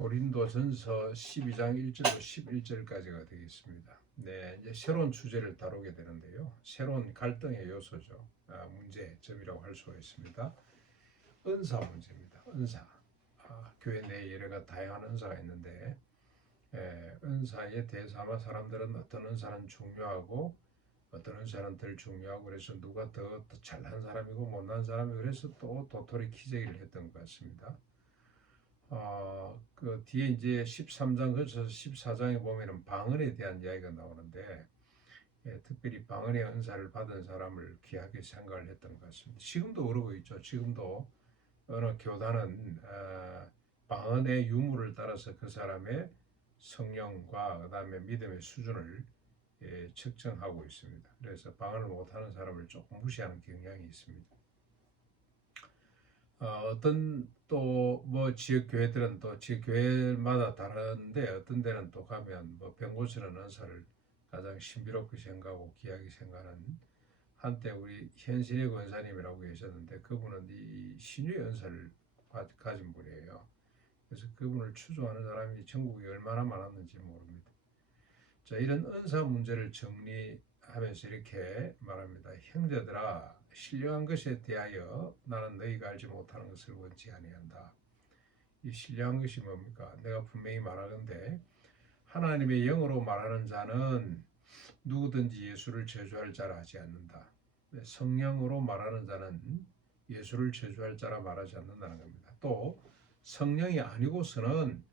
고린도전서 12장 1절로 11절까지가 되겠습니다. 네, 이제 새로운 주제를 다루게 되는데요. 새로운 갈등의 요소죠. 문제점이라고 할 수가 있습니다. 은사 문제입니다. 은사. 교회 내에 여러 다양한 은사가 있는데 은사에 대해서 아마 사람들은 어떤 은사는 중요하고 어떤 은사는 덜 중요하고 그래서 누가 더 잘난 사람이고 못난 사람이 그래서 또 도토리 키재기를 했던 것 같습니다. 그 뒤에 이제 13장 거쳐서 14장에 보면은 방언에 대한 이야기가 나오는데 특별히 방언의 은사를 받은 사람을 귀하게 생각을 했던 것 같습니다. 지금도 그러고 있죠. 지금도 어느 교단은 방언의 유무를 따라서 그 사람의 성령과 그다음에 믿음의 수준을 측정하고 있습니다. 그래서 방언을 못하는 사람을 조금 무시하는 경향이 있습니다. 어떤 또 뭐 지역 교회들은 또 지역 교회마다 다른데 어떤 데는 또 가면 뭐 병고치는 은사를 가장 신비롭게 생각하고 귀하게 생각하는 한때 우리 현신의 권사님이라고 계셨는데 그분은 이 신유의 은사를 가진 분이에요. 그래서 그분을 추종하는 사람이 전국에 얼마나 많았는지 모릅니다. 자, 이런 은사 문제를 정리하면서 이렇게 말합니다. 형제들아, 신령한 것에 대하여 나는 너희가 알지 못하는 것을 원치 아니한다. 이 신령한 것이 뭡니까? 내가 분명히 말하건대 하나님의 영으로 말하는 자는 누구든지 예수를 저주할 자라 하지 않는다. 성령으로 말하는 자는 예수를 저주할 자라 말하지 않는다는 겁니다. 또 성령이 아니고서는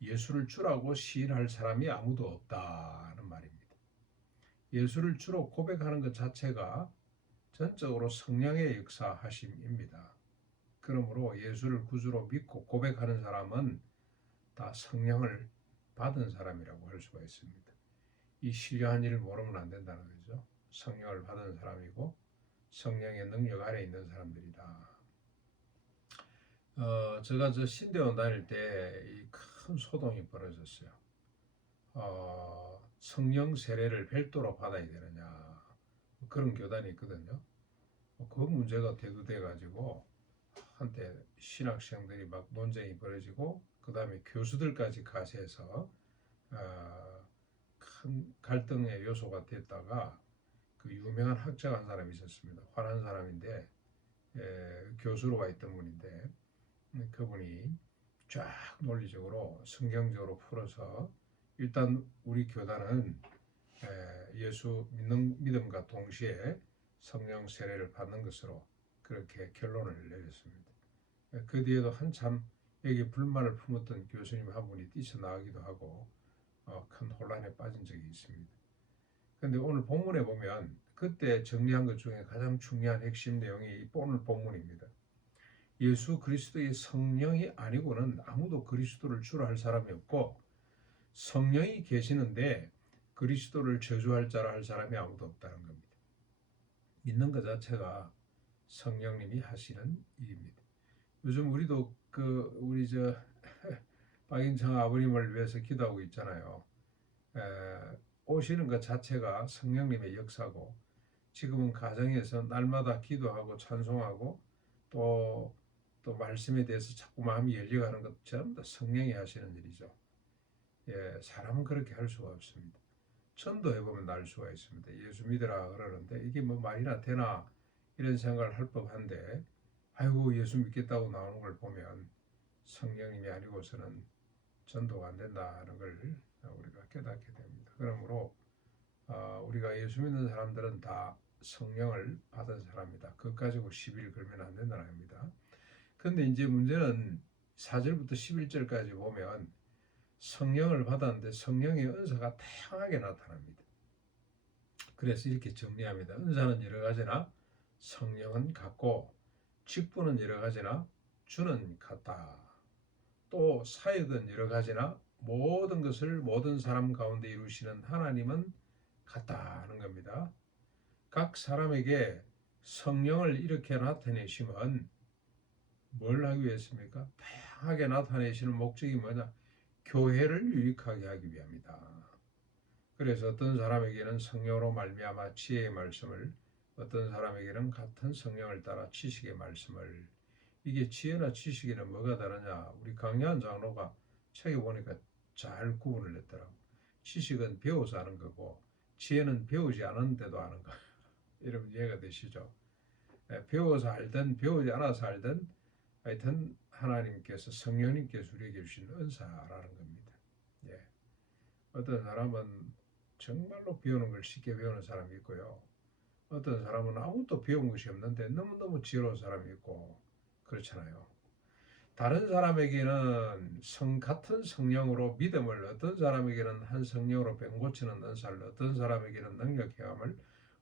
예수를 주라고 시인할 사람이 아무도 없다는 말입니다. 예수를 주로 고백하는 것 자체가 전적으로 성령의 역사하심입니다. 그러므로 예수를 구주로 믿고 고백하는 사람은 다 성령을 받은 사람이라고 할 수가 있습니다. 이 신령한 일을 모르면 안 된다는 거죠. 성령을 받은 사람이고 성령의 능력 아래 있는 사람들이다. 제가 신대원 다닐 때 이 큰 소동이 벌어졌어요. 성령 세례를 별도로 받아야 되느냐 그런 교단이 있거든요. 그 문제가 대두돼 가지고 한때 신학생들이 막 논쟁이 벌어지고 그 다음에 교수들까지 가세해서 큰 갈등의 요소가 됐다가 그 유명한 학자가 한 사람이 있었습니다. 화난 사람인데 교수로 와 있던 분인데 그분이 쫙 논리적으로 성경적으로 풀어서 일단 우리 교단은 예수 믿음과 동시에 성령 세례를 받는 것으로 그렇게 결론을 내렸습니다. 그 뒤에도 한참 여기 불만을 품었던 교수님 한 분이 뛰쳐나가기도 하고 큰 혼란에 빠진 적이 있습니다. 그런데 오늘 본문에 보면 그때 정리한 것 중에 가장 중요한 핵심 내용이 오늘 본문입니다. 예수 그리스도의 성령이 아니고는 아무도 그리스도를 주로 할 사람이 없고 성령이 계시는데 그리스도를 저주할 자라 할 사람이 아무도 없다는 겁니다. 믿는 것 자체가 성령님이 하시는 일입니다. 요즘 우리도 우리 박인창 아버님을 위해서 기도하고 있잖아요. 오시는 것 자체가 성령님의 역사고 지금은 가정에서 날마다 기도하고 찬송하고 또 말씀에 대해서 자꾸 마음이 열려가는 것 전부 다 성령이 하시는 일이죠. 사람은 그렇게 할 수가 없습니다. 전도해보면 알 수가 있습니다. 예수 믿으라 그러는데 이게 뭐 말이나 되나 이런 생각을 할 법한데 아이고 예수 믿겠다고 나오는 걸 보면 성령님이 아니고서는 전도가 안 된다는 걸 우리가 깨닫게 됩니다. 그러므로 우리가 예수 믿는 사람들은 다 성령을 받은 사람이다. 그것 가지고 시비를 걸면 안 된다는 겁니다. 그런데 이제 문제는 4절부터 11절까지 보면 성령을 받았는데 성령의 은사가 다양하게 나타납니다. 그래서 이렇게 정리합니다. 은사는 여러 가지나 성령은 같고 직분은 여러 가지나 주는 같다. 또 사역은 여러 가지나 모든 것을 모든 사람 가운데 이루시는 하나님은 같다는 겁니다. 각 사람에게 성령을 이렇게 나타내시면 뭘 하기 위해서입니까? 다양하게 나타내시는 목적이 뭐냐? 교회를 유익하게 하기 위함이다. 그래서 어떤 사람에게는 성령으로 말미암아 지혜의 말씀을, 어떤 사람에게는 같은 성령을 따라 지식의 말씀을. 이게 지혜나 지식에는 뭐가 다르냐? 우리 강요한 장로가 책에 보니까 잘 구분을 냈더라고. 지식은 배워서 아는 거고 지혜는 배우지 않았는데도 아는 거. 여러분 이해가 되시죠? 배워서 알든 배우지 않아서 알든 하여튼 하나님께서 성령님께서 우리에게 주신 은사라는 겁니다. 예. 어떤 사람은 정말로 배우는 걸 쉽게 배우는 사람이 있고요. 어떤 사람은 아무것도 배운 것이 없는데 너무너무 지혜로운 사람이 있고 그렇잖아요. 다른 사람에게는 같은 성령으로 믿음을, 어떤 사람에게는 한 성령으로 병 고치는 은사를, 어떤 사람에게는 능력 행함을,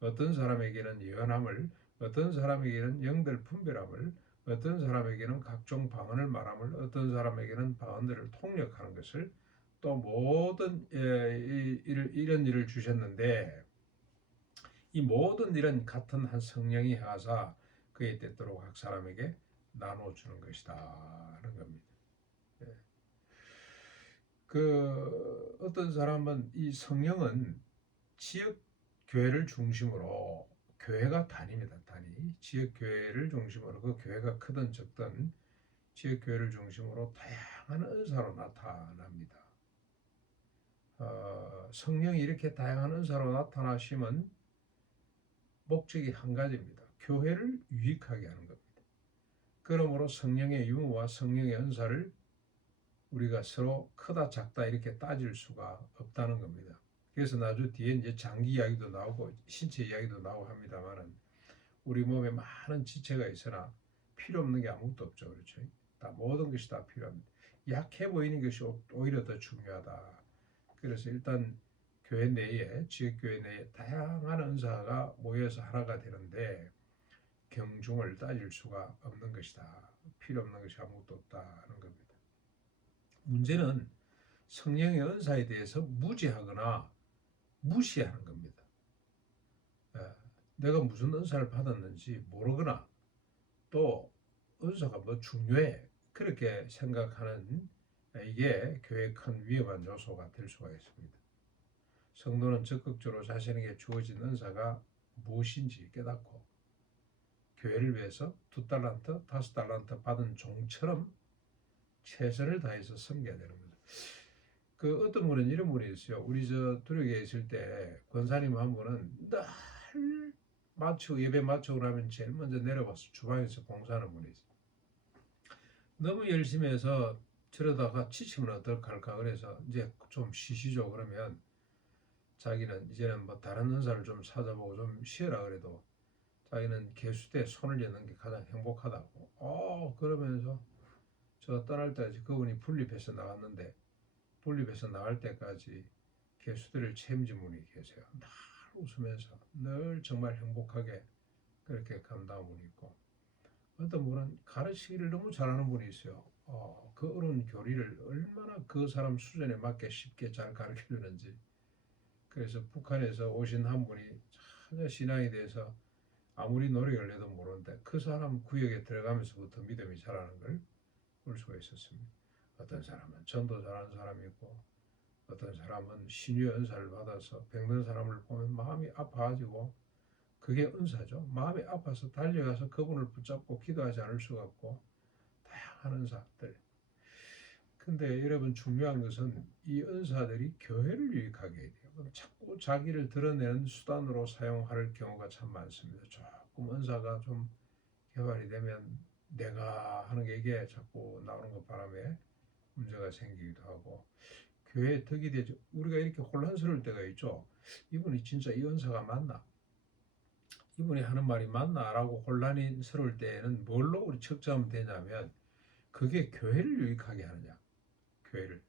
어떤 사람에게는 예언함을, 어떤 사람에게는 영들 분별함을, 어떤 사람에게는 각종 방언을 말함을, 어떤 사람에게는 방언들을 통역하는 것을, 또 모든 이런 일을 주셨는데 이 모든 일은 같은 한 성령이 하사 그의 뜻대로 각 사람에게 나눠주는 것이다 하는 겁니다. 예. 그 어떤 사람은 이 성령은 지역 교회를 중심으로 교회가 단위입니다. 단위. 지역 교회를 중심으로 그 교회가 크든 적든 지역 교회를 중심으로 다양한 은사로 나타납니다. 성령이 이렇게 다양한 은사로 나타나심은 목적이 한 가지입니다. 교회를 유익하게 하는 겁니다. 그러므로 성령의 유무와 성령의 은사를 우리가 서로 크다 작다 이렇게 따질 수가 없다는 겁니다. 그래서 나중 뒤에 이제 장기 이야기도 나오고 신체 이야기도 나오고 합니다만은 우리 몸에 많은 지체가 있으나 필요 없는 게 아무것도 없죠. 그렇죠? 다 모든 것이 다 필요합니다. 약해 보이는 것이 오히려 더 중요하다. 그래서 일단 교회 내에 지역교회 내에 다양한 은사가 모여서 하나가 되는데 경중을 따질 수가 없는 것이다. 필요 없는 것이 아무것도 없다는 겁니다. 문제는 성령의 은사에 대해서 무지하거나 무시하는 겁니다. 내가 무슨 은사를 받았는지 모르거나 또 은사가 뭐 중요해 그렇게 생각하는 이게 교회의 큰 위험한 요소가 될 수가 있습니다. 성도는 적극적으로 자신에게 주어진 은사가 무엇인지 깨닫고 교회를 위해서 2달란트, 5달란트 받은 종처럼 최선을 다해서 섬겨야 되는 거죠. 그 어떤 분은 이런 분이 있어요. 우리 저 두력에 있을 때 권사님 한 분은 늘 마치고 예배 마치고 나면 제일 먼저 내려와서 주방에서 봉사하는 분이 있어요. 너무 열심히 해서 저러다가 지치면 어떡할까 그래서 이제 좀 쉬시죠 그러면 자기는 이제는 뭐 다른 은사를 좀 찾아보고 좀 쉬어라 그래도 자기는 개수대에 손을 여는 게 가장 행복하다고. 그러면서 저 떠날 때까지 그분이 분립해서 나갔는데 분립해서 나갈 때까지 개수대를 책임진 분이 계세요. 늘 웃으면서 늘 정말 행복하게 그렇게 감당한 분이 있고 어떤 분은 가르치기를 너무 잘하는 분이 있어요. 그 어려운 교리를 얼마나 그 사람 수준에 맞게 쉽게 잘 가르쳐주는지. 그래서 북한에서 오신 한 분이 전혀 신앙에 대해서 아무리 노력을 해도 모르는데 그 사람 구역에 들어가면서부터 믿음이 자라는 걸 볼 수가 있었습니다. 어떤 사람은 전도 잘하는 사람이 있고 어떤 사람은 신유의 은사를 받아서 병든 사람을 보면 마음이 아파가지고 그게 은사죠. 마음이 아파서 달려가서 그분을 붙잡고 기도하지 않을 수가 없고 다양한 은사들. 근데 여러분 중요한 것은 이 은사들이 교회를 유익하게 해야 돼요. 자꾸 자기를 드러내는 수단으로 사용할 경우가 참 많습니다. 조금 은사가 좀 개발이 되면 내가 하는 게 이게 자꾸 나오는 것 바람에 문제가 생기기도 하고 교회에 덕이 되죠. 우리가 이렇게 혼란스러울 때가 있죠. 이분이 진짜 이 은사가 맞나? 이분이 하는 말이 맞나? 라고 혼란스러울 때에는 뭘로 우리 측정하면 되냐면 그게 교회를 유익하게 하느냐. 교회를.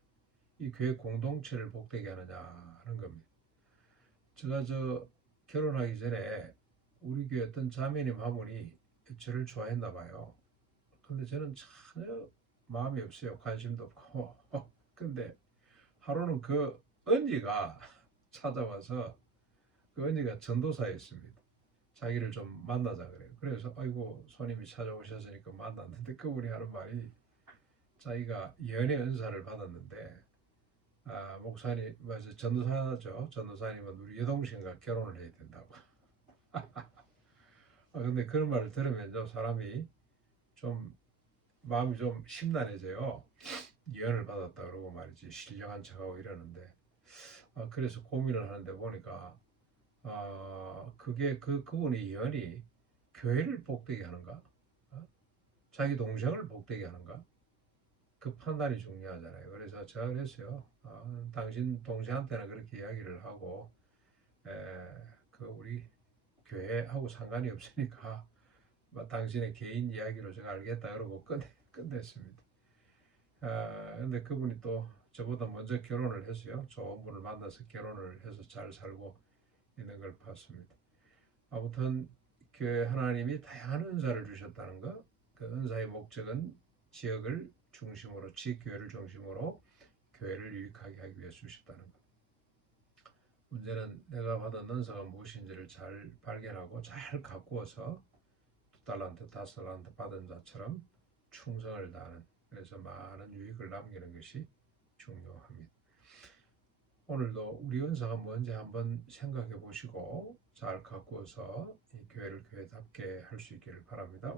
이 교회 공동체를 복되게 하느냐 하는 겁니다. 제가 결혼하기 전에 우리 교회 어떤 자매님 한 분이 저를 좋아했나 봐요. 근데 저는 전혀 마음이 없어요. 관심도 없고. 근데 하루는 그 언니가 찾아와서 그 언니가 전도사였습니다. 자기를 좀 만나자 그래요. 그래서 아이고 손님이 찾아오셨으니까 만났는데 그분이 하는 말이 자기가 연애 은사를 받았는데 목사님 맞아 전도사죠. 전도사님은 우리 여동생과 결혼을 해야 된다고. 근데 그런 말을 들으면서 사람이 좀 마음이 좀 심란해져요. 예언을 받았다 그러고 말이지 신령한 척하고 이러는데 그래서 고민을 하는데 보니까 그게 그분의 예언이 교회를 복되게 하는가? 자기 동생을 복되게 하는가? 그 판단이 중요하잖아요. 그래서 제가 그랬어요. 당신 동생한테는 그렇게 이야기를 하고 에, 그 우리 교회하고 상관이 없으니까 뭐 당신의 개인 이야기로 제가 알겠다 그러고 끝냈습니다. 근데 그분이 또 저보다 먼저 결혼을 했어요. 좋은 분을 만나서 결혼을 해서 잘 살고 있는 걸 봤습니다. 아무튼 교회 하나님이 다양한 은사를 주셨다는 것, 그 은사의 목적은 지역을 중심으로, 지교회를 중심으로 교회를 유익하게 하기 위해 주셨다는 것. 문제는 내가 받은 은사가 무엇인지를 잘 발견하고 잘 가꾸어서 2달란트, 5달란트 받은 자처럼 충성을 다하는, 그래서 많은 유익을 남기는 것이 중요합니다. 오늘도 우리 은사가 뭔지 한번 생각해 보시고 잘 가꾸어서 이 교회를 교회답게 할 수 있기를 바랍니다.